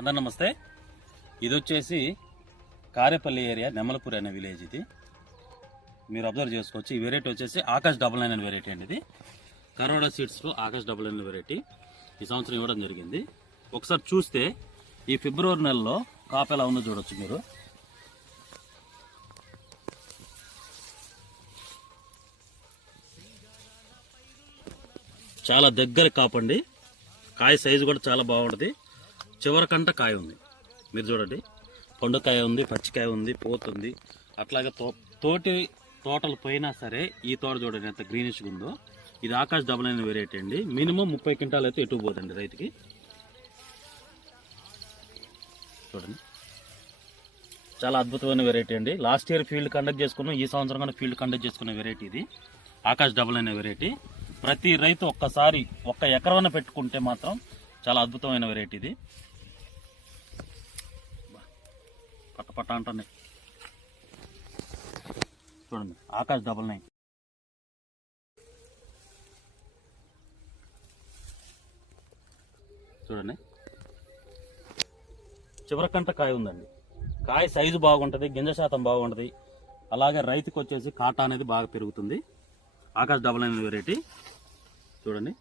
అందరు నమస్తే. ఇది వచ్చేసి కారేపల్లి ఏరియా నెమలపూరి అనే విలేజ్. ఇది మీరు అబ్జర్వ్ చేసుకోవచ్చు. ఈ వెరైటీ వచ్చేసి ఆకాష్ 99 అనే వెరైటీ అండి. ఇది కరోడా సీడ్స్లో ఆకాష్ 99 వెరైటీ ఈ సంవత్సరం ఇవ్వడం జరిగింది. ఒకసారి చూస్తే ఈ ఫిబ్రవరి నెలలో కాపు ఎలా ఉందో చూడొచ్చు మీరు. చాలా దగ్గర కాపండి. కాయ సైజు కూడా చాలా బాగుంటుంది. చివరికంట కాయ ఉంది, మీరు చూడండి. పండుకాయ ఉంది, పచ్చికాయ ఉంది, పోతుంది. అట్లాగే తోటి తోటలు పోయినా సరే ఈ తోట చూడండి ఎంత గ్రీనిష్గా ఉందో. ఇది ఆకాష్ 99 వెరైటీ అండి. మినిమం 30 క్వింటాలు అయితే ఎటు పోదండి రైతుకి. చూడండి, చాలా అద్భుతమైన వెరైటీ అండి. లాస్ట్ ఇయర్ ఫీల్డ్ కండక్ట్ చేసుకున్నాం, ఈ సంవత్సరం కూడా ఫీల్డ్ కండక్ట్ చేసుకున్న వెరైటీ ఇది ఆకాష్ 99 వెరైటీ. ప్రతి రైతు ఒక్కసారి ఒక్క ఎకరాన పెట్టుకుంటే మాత్రం చాలా అద్భుతమైన వెరైటీ ఇది. పట్ట అంటుంది చూడండి, ఆకాష్ 99. చూడండి, చివరికంట కాయ ఉందండి. కాయ సైజు బాగుంటుంది, గింజ శాతం బాగుంటుంది. అలాగే రైతుకి వచ్చేసి కాటా అనేది బాగా పెరుగుతుంది. ఆకాష్ 99 వెరైటీ చూడండి.